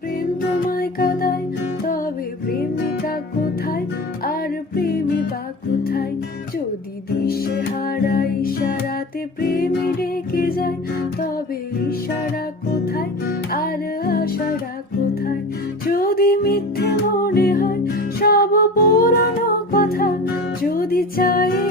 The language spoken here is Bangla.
প্রেম তোমায় কাঁদায়, তবে প্রেমিকা কোথায় আর প্রেমী বা কোথায়? যদি দিশে হারা ইশারাতে প্রেমী ডেকে যায়, তবে ইশারা কোথায় আর আশারা কোথায়? যদি মিথ্যে মনে হয় সব পুরানো কথা, যদি চাই